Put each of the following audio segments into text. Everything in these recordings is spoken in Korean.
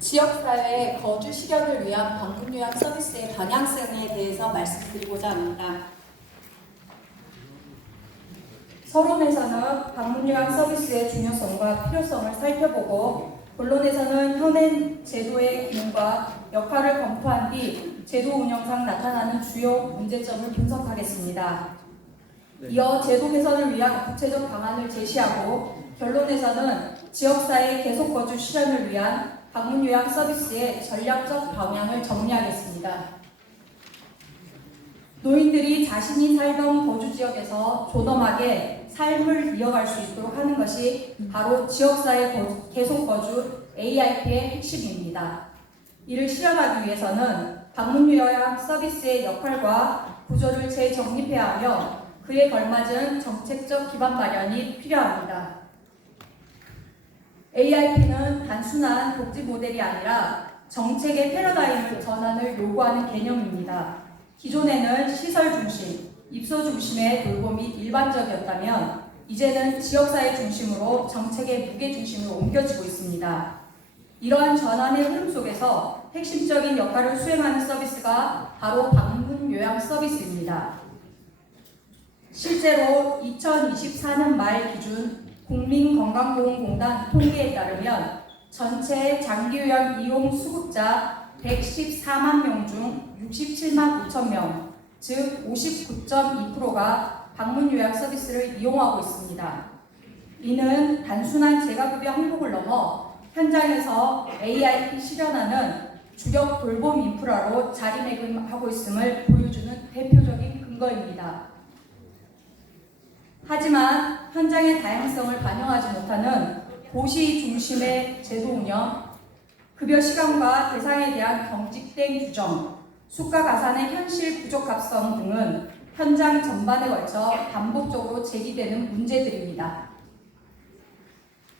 지역사회의 거주 실현을 위한 방문요양 서비스의 방향성에 대해서 말씀드리고자 합니다. 서론에서는 방문요양 서비스의 중요성과 필요성을 살펴보고 본론에서는 현행 제도의 기능과 역할을 검토한 뒤 제도 운영상 나타나는 주요 문제점을 분석하겠습니다. 이어 제도 개선을 위한 구체적 방안을 제시하고 결론에서는 지역사회 계속 거주 실현을 위한 방문요양 서비스의 전략적 방향을 정리하겠습니다. 노인들이 자신이 살던 거주지역에서 존엄하게 삶을 이어갈 수 있도록 하는 것이 바로 지역사회 계속 거주 AIP의 핵심입니다. 이를 실현하기 위해서는 방문요양 서비스의 역할과 구조를 재정립해야 하며 그에 걸맞은 정책적 기반 마련이 필요합니다. AIP는 단순한 복지 모델이 아니라 정책의 패러다임 전환을 요구하는 개념입니다. 기존에는 시설 중심, 입소 중심의 돌봄이 일반적이었다면 이제는 지역사회 중심으로 정책의 무게 중심으로 옮겨지고 있습니다. 이러한 전환의 흐름 속에서 핵심적인 역할을 수행하는 서비스가 바로 방문요양 서비스입니다. 실제로 2024년 말 기준 국민건강보험공단 통계에 따르면 전체 장기요양 이용 수급자 114만 명 중 67만 5천 명, 즉 59.2%가 방문요양 서비스를 이용하고 있습니다. 이는 단순한 재가급여 항목을 넘어 현장에서 AIP 실현하는 주력 돌봄 인프라로 자리매김하고 있음을 보여주는 대표적인 근거입니다. 하지만 현장의 다양성을 반영하지 못하는 고시 중심의 제도 운영, 급여 시간과 대상에 대한 경직된 규정, 수가 가산의 현실 부적합성 등은 현장 전반에 걸쳐 반복적으로 제기되는 문제들입니다.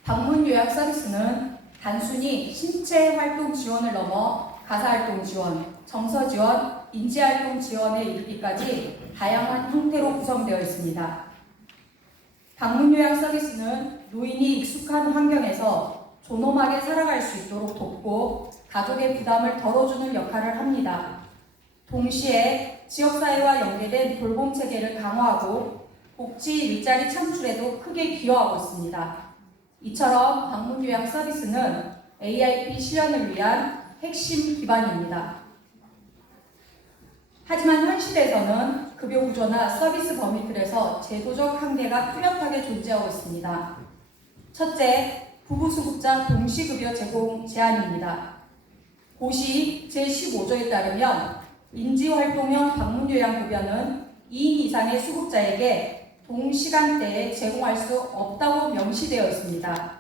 방문요양 서비스는 단순히 신체 활동 지원을 넘어 가사활동 지원, 정서 지원, 인지활동 지원에 이르기까지 다양한 형태로 구성되어 있습니다. 방문요양 서비스는 노인이 익숙한 환경에서 존엄하게 살아갈 수 있도록 돕고 가족의 부담을 덜어주는 역할을 합니다. 동시에 지역사회와 연계된 돌봄 체계를 강화하고 복지 일자리 창출에도 크게 기여하고 있습니다. 이처럼 방문요양 서비스는 AIP 실현을 위한 핵심 기반입니다. 하지만 현실에서는 급여 구조나 서비스 범위 틀에서 제도적 한계가 뚜렷하게 존재하고 있습니다. 첫째, 부부수급자 동시급여 제공 제한입니다. 고시 제15조에 따르면 인지활동형 방문요양급여는 2인 이상의 수급자에게 동시간대에 제공할 수 없다고 명시되어 있습니다.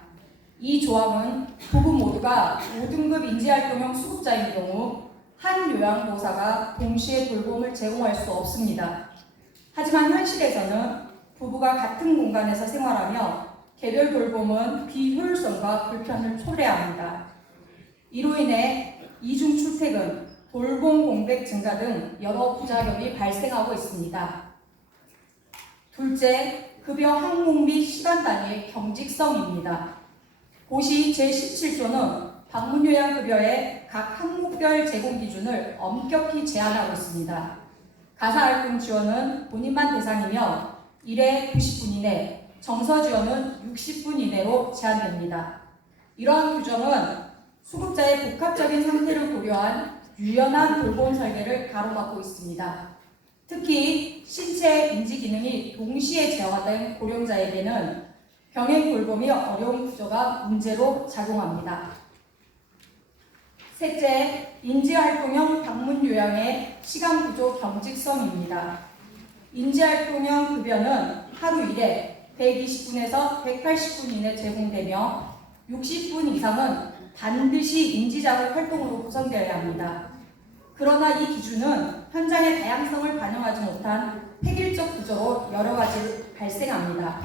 이 조항은 부부 모두가 5등급 인지활동형 수급자인 경우 한 요양보호사가 동시에 돌봄을 제공할 수 없습니다. 하지만 현실에서는 부부가 같은 공간에서 생활하며 개별 돌봄은 비효율성과 불편을 초래합니다. 이로 인해 이중 출퇴근, 돌봄 공백 증가 등 여러 부작용이 발생하고 있습니다. 둘째, 급여 항목 및 시간 단위의 경직성입니다. 고시 제17조는 방문요양급여의 각 항목별 제공 기준을 엄격히 제한하고 있습니다. 가사활동 지원은 본인만 대상이며 1회 90분 이내, 정서 지원은 60분 이내로 제한됩니다. 이러한 규정은 수급자의 복합적인 상태를 고려한 유연한 돌봄 설계를 가로막고 있습니다. 특히 신체 인지 기능이 동시에 저하된 고령자에게는 병행 돌봄이 어려운 구조가 문제로 작용합니다. 셋째, 인지활동형 방문요양의 시간구조 경직성입니다. 인지활동형 급여는 하루 1회 120분에서 180분 이내 제공되며 60분 이상은 반드시 인지자극 활동으로 구성되어야 합니다. 그러나 이 기준은 현장의 다양성을 반영하지 못한 획일적 구조로 여러 가지 발생합니다.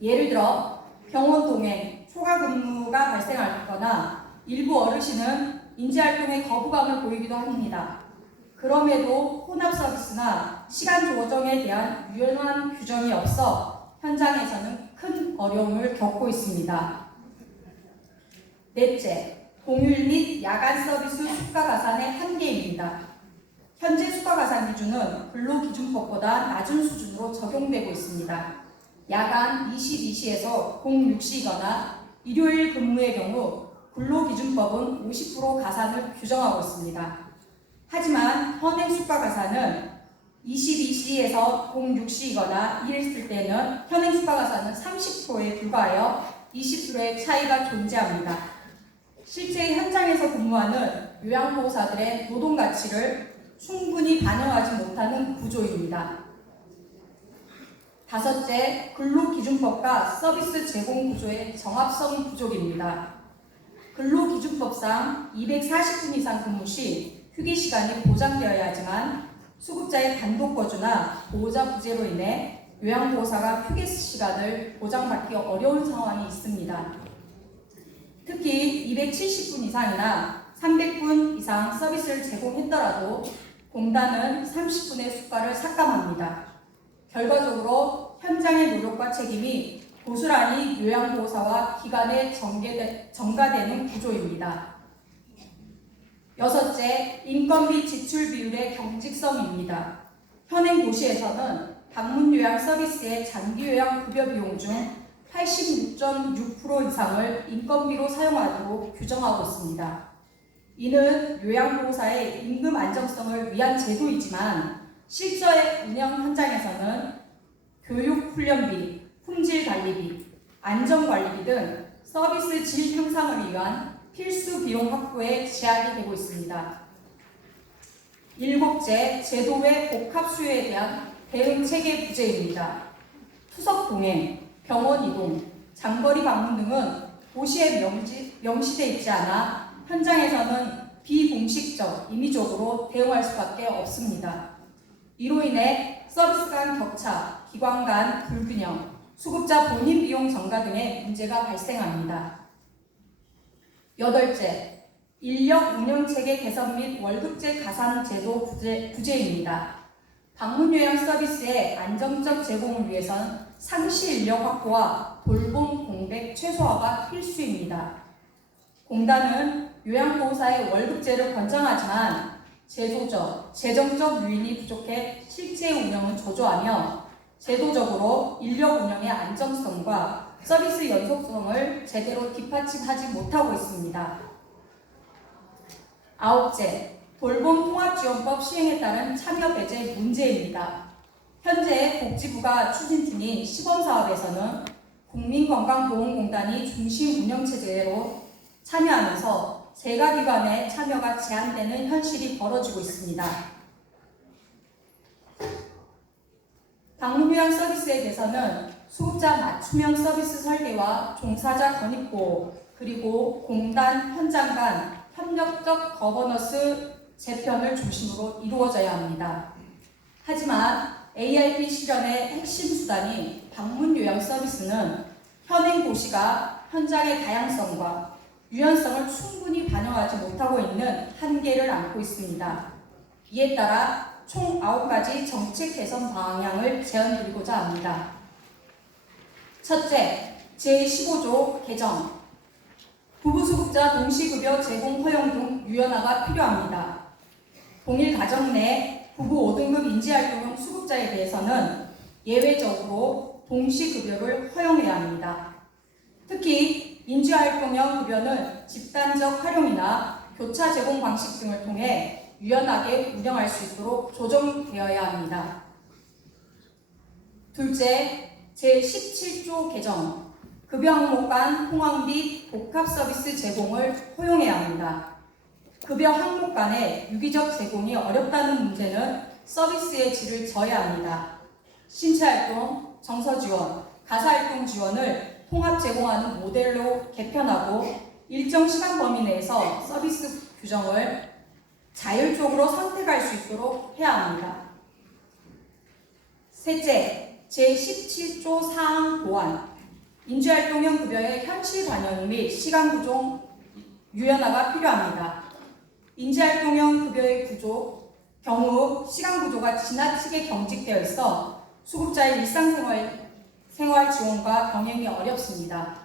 예를 들어 병원 동행, 초과 근무가 발생하거나 일부 어르신은 인지활동에 거부감을 보이기도 합니다. 그럼에도 혼합 서비스나 시간 조정에 대한 유연한 규정이 없어 현장에서는 큰 어려움을 겪고 있습니다. 넷째, 공휴일 및 야간 서비스 수가 가산의 한계입니다. 현재 수가 가산 기준은 근로기준법보다 낮은 수준으로 적용되고 있습니다. 야간 22시에서 06시이거나 일요일 근무의 경우 근로기준법은 50% 가산을 규정하고 있습니다. 하지만 현행 수가 가산은 22시에서 06시이거나 이랬을 때는 현행 수가 가산은 30%에 불과하여 20%의 차이가 존재합니다. 실제 현장에서 근무하는 요양보호사들의 노동 가치를 충분히 반영하지 못하는 구조입니다. 다섯째, 근로기준법과 서비스 제공 구조의 정합성 부족입니다. 근로기준법상 240분 이상 근무 시 휴게 시간이 보장되어야 하지만 수급자의 단독 거주나 보호자 부재로 인해 요양보호사가 휴게 시간을 보장받기 어려운 상황이 있습니다. 특히 270분 이상이나 300분 이상 서비스를 제공했더라도 공단은 30분의 수가를 삭감합니다. 결과적으로 현장의 노력과 책임이 고스란히 요양보호사와 기관에 전가되는 구조입니다. 여섯째, 인건비 지출 비율의 경직성입니다. 현행 도시에서는 방문요양 서비스의 장기요양 급여 비용 중 86.6% 이상을 인건비로 사용하도록 규정하고 있습니다. 이는 요양보호사의 임금 안정성을 위한 제도이지만 실제 운영 현장에서는 교육 훈련비, 품질 관리비, 안전관리비 등 서비스 질 향상을 위한 필수 비용 확보에 제약이 되고 있습니다. 일곱째, 제도 외 복합 수요에 대한 대응 체계 부재입니다. 투석 동행, 병원 이동, 장거리 방문 등은 도시에 명시되어 있지 않아 현장에서는 비공식적, 임의적으로 대응할 수밖에 없습니다. 이로 인해 서비스 간 격차, 기관 간 불균형, 수급자 본인 비용 전가 등의 문제가 발생합니다. 여덟째, 인력 운영체계 개선 및 월급제 가산 제도 부재입니다. 방문요양 서비스의 안정적 제공을 위해선 상시 인력 확보와 돌봄 공백 최소화가 필수입니다. 공단은 요양보호사의 월급제를 권장하지만 제도적, 재정적 요인이 부족해 실제 운영은 저조하며 제도적으로 인력 운영의 안정성과 서비스 연속성을 제대로 뒷받침하지 못하고 있습니다. 아홉째, 돌봄 통합지원법 시행에 따른 참여 배제 문제입니다. 현재 복지부가 추진 중인 시범사업에서는 국민건강보험공단이 중심 운영체제로 참여하면서 재가기관의 참여가 제한되는 현실이 벌어지고 있습니다. 방문요양 서비스에 대해서는 수급자 맞춤형 서비스 설계와 종사자 권익보호, 그리고 공단, 현장 간 협력적 거버넌스 재편을 중심으로 이루어져야 합니다. 하지만 ARP 실현의 핵심 수단이 방문요양 서비스는 현행 도시가 현장의 다양성과 유연성을 충분히 반영하지 못하고 있는 한계를 안고 있습니다. 이에 따라 총 9가지 정책 개선 방향을 제안드리고자 합니다. 첫째, 제15조 개정. 부부수급자 동시급여 제공 허용 등 유연화가 필요합니다. 동일 가정 내 부부 5등급 인지활동형 수급자에 대해서는 예외적으로 동시급여를 허용해야 합니다. 특히 인지활동형 급여는 집단적 활용이나 교차 제공 방식 등을 통해 유연하게 운영할 수 있도록 조정되어야 합니다. 둘째, 제17조 개정. 급여 항목 간 통합 및 복합 서비스 제공을 허용해야 합니다. 급여 항목 간의 유기적 제공이 어렵다는 문제는 서비스의 질을 져야 합니다. 신체활동, 정서지원, 가사활동 지원을 통합 제공하는 모델로 개편하고 일정 시간 범위 내에서 서비스 규정을 자율적으로 선택할 수 있도록 해야 합니다. 셋째, 제17조 사항 보완. 인지활동형 급여의 현실 반영 및 시간 구조 유연화가 필요합니다. 인지활동형 급여의 경우 시간 구조가 지나치게 경직되어 있어 수급자의 일상생활 지원과 병행이 어렵습니다.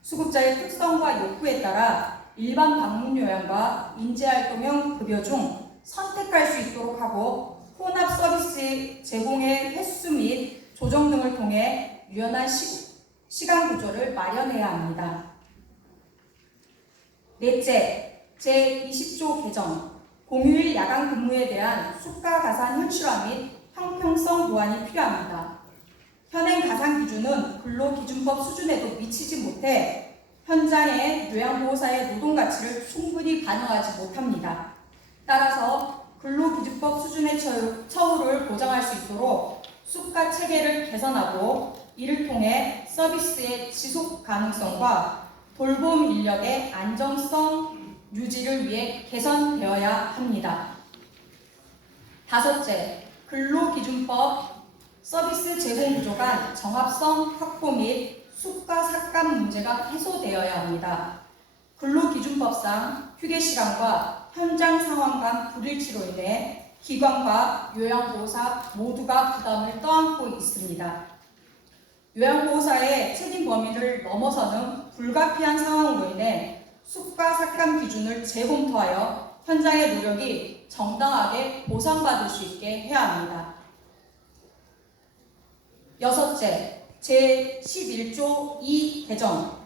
수급자의 특성과 욕구에 따라 일반 방문 요양과 인재활동형 급여 중 선택할 수 있도록 하고 혼합 서비스 제공의 횟수 및 조정 등을 통해 유연한 시간 구조를 마련해야 합니다. 넷째, 제20조 개정, 공휴일 야간 근무에 대한 수가 가산 현실화 및 형평성 보완이 필요합니다. 현행 가산 기준은 근로기준법 수준에도 미치지 못해 현장의 요양보호사의 노동 가치를 충분히 반영하지 못합니다. 따라서 근로기준법 수준의 처우를 보장할 수 있도록 수가 체계를 개선하고 이를 통해 서비스의 지속 가능성과 돌봄 인력의 안정성 유지를 위해 개선되어야 합니다. 다섯째, 근로기준법 서비스 제공 구조 간 정합성 확보 및 수가 삭감 문제가 해소되어야 합니다. 근로기준법상 휴게시간과 현장 상황 간 불일치로 인해 기관과 요양보호사 모두가 부담을 떠안고 있습니다. 요양보호사의 책임 범위를 넘어서는 불가피한 상황으로 인해 수가 삭감 기준을 재검토하여 현장의 노력이 정당하게 보상받을 수 있게 해야 합니다. 여섯째, 제11조 2 개정,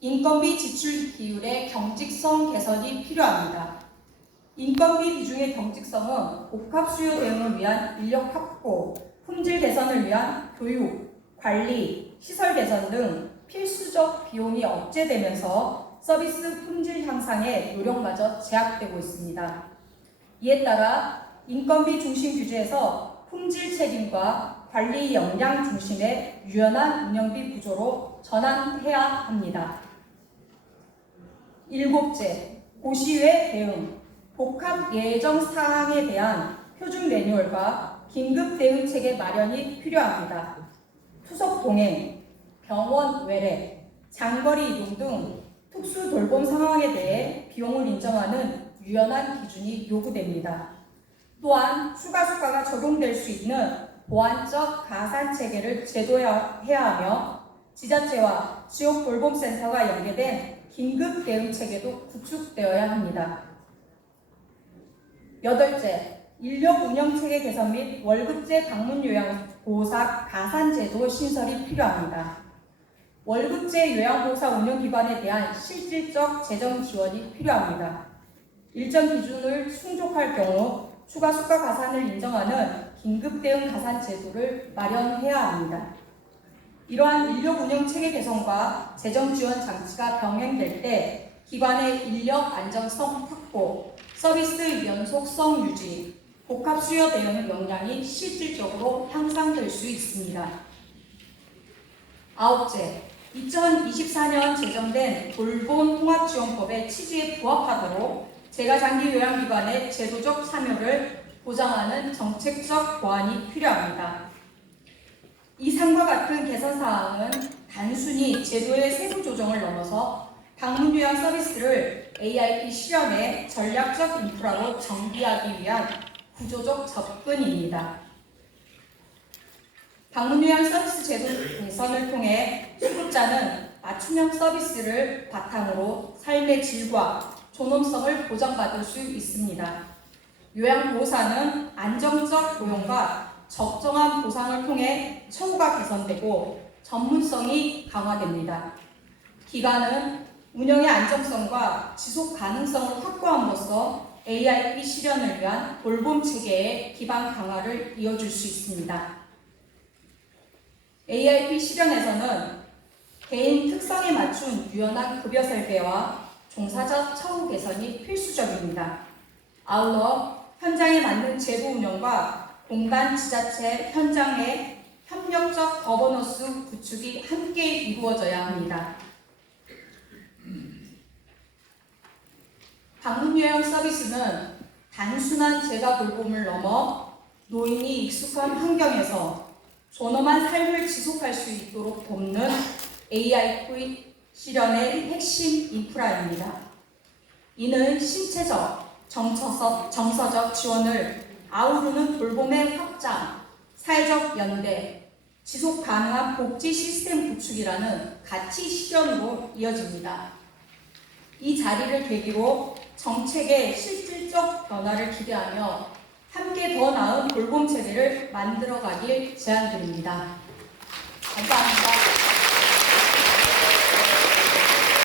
인건비 지출 비율의 경직성 개선이 필요합니다. 인건비 비중의 경직성은 복합 수요 대응을 위한 인력 확보, 품질 개선을 위한 교육, 관리, 시설 개선 등 필수적 비용이 억제되면서 서비스 품질 향상에 노력마저 제약되고 있습니다. 이에 따라 인건비 중심 규제에서 품질 책임과 관리 역량 중심의 유연한 운영비 구조로 전환해야 합니다. 일곱째, 고시외 대응, 복합 예정 사항에 대한 표준 매뉴얼과 긴급 대응 체계 마련이 필요합니다. 투석 동행, 병원 외래, 장거리 이동 등 특수 돌봄 상황에 대해 비용을 인정하는 유연한 기준이 요구됩니다. 또한 추가 수가가 적용될 수 있는 보완적 가산 체계를 제도화해야 하며 지자체와 지역 돌봄센터가 연계된 긴급 대응 체계도 구축되어야 합니다. 여덟째, 인력 운영 체계 개선 및 월급제 방문 요양보호사 가산 제도 신설이 필요합니다. 월급제 요양보호사 운영기관에 대한 실질적 재정 지원이 필요합니다. 일정 기준을 충족할 경우 추가 수가 가산을 인정하는 긴급 대응 가산 제도를 마련해야 합니다. 이러한 인력 운영 체계 개선과 재정 지원 장치가 병행될 때 기관의 인력 안정성 확보, 서비스 연속성 유지, 복합 수요 대응 역량이 실질적으로 향상될 수 있습니다. 아홉째, 2024년 제정된 돌봄 통합지원법의 취지에 부합하도록 재가장기 요양기관의 제도적 참여를 보장하는 정책적 보완이 필요합니다. 이상과 같은 개선사항은 단순히 제도의 세부 조정을 넘어서 방문요양 서비스를 AIP 실현의 전략적 인프라로 정비하기 위한 구조적 접근입니다. 방문요양 서비스 제도 개선을 통해 수급자는 맞춤형 서비스를 바탕으로 삶의 질과 존엄성을 보장받을 수 있습니다. 요양보호사는 안정적 고용과 적정한 보상을 통해 처우가 개선되고 전문성이 강화됩니다. 기관은 운영의 안정성과 지속 가능성을 확보함으로써 AIP 실현을 위한 돌봄 체계의 기반 강화를 이어줄 수 있습니다. AIP 실현에서는 개인 특성에 맞춘 유연한 급여 설계와 종사자 처우 개선이 필수적입니다. 아울러 현장에 맞는 제도 운영과 공단, 지자체, 현장의 협력적 거버넌스 구축이 함께 이루어져야 합니다. 방문요양 서비스는 단순한 재가 돌봄을 넘어 노인이 익숙한 환경에서 존엄한 삶을 지속할 수 있도록 돕는 AIP 실현의 핵심 인프라입니다. 이는 신체적, 정서적 지원을 아우르는 돌봄의 확장, 사회적 연대, 지속 가능한 복지 시스템 구축이라는 가치 실현으로 이어집니다. 이 자리를 계기로 정책의 실질적 변화를 기대하며 함께 더 나은 돌봄체제를 만들어가길 제안드립니다. 감사합니다.